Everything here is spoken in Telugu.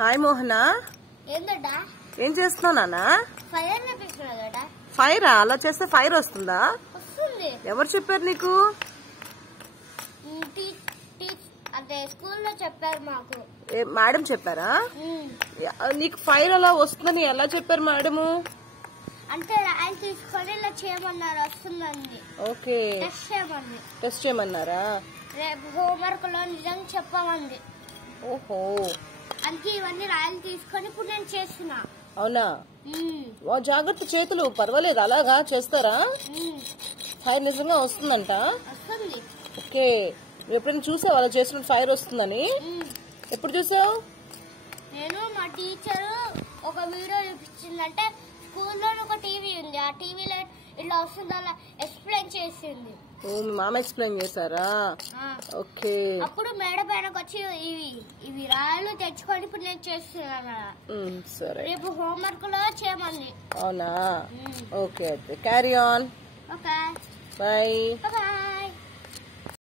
హాయ్ మోహన, ఏం చేస్తున్నావు నాన్న? ఫైరా? అలా చేస్తే ఫైర్ వస్తుందా? ఎవరు చెప్పారు నీకు? స్కూల్లో చెప్పారు మాకు. మేడం చెప్పారా? నీకు ఫైర్ అలా వస్తుందని ఎలా చెప్పారు మేడము? అంటే రాయలు తీసుకొని ఇలా చేయమన్నారు, వస్తుందండి. ఓకే, టెస్ట్ చేయమన్నారా? రేపు హోంవర్క్ లో నిజంగా చెప్పమంది. ఓహో, అందుకే ఇవన్నీ రాయలు తీసుకొని ఇప్పుడు నేను చేస్తున్నా. అవునా? జాగ్రత్త, చేతులు పర్వాలేదు, అలాగా చేస్తారా? ఫైర్ నిజంగా వస్తుందంట? వస్తుంది. ఓకే, ఎప్పుడైనా చూసావు అలా చేసిన ఫైర్ వస్తుందని? ఎప్పుడు చూసావు? నేను మా టీచరు ఒక వీడియో చూపించిందంటే స్కూల్లో ఒక టీవీ ఉంది, ఆ టీవీలో ఇలా వస్తుంది అలా ఎక్స్ప్లెయిన్ చేసింది. మీ మామ ఎక్స్ప్లెయిన్ చేశారా? ఓకే. అప్పుడు మేడ పైనకి వచ్చి ఇవి రాయలు తెచ్చుకొని ఇప్పుడు నేను చేస్తున్నాను. సరే, రేపు హోంవర్క్ లో చేయమంది. అవునా? ఓకే, అయితే carry on. Okay, bye. Bye.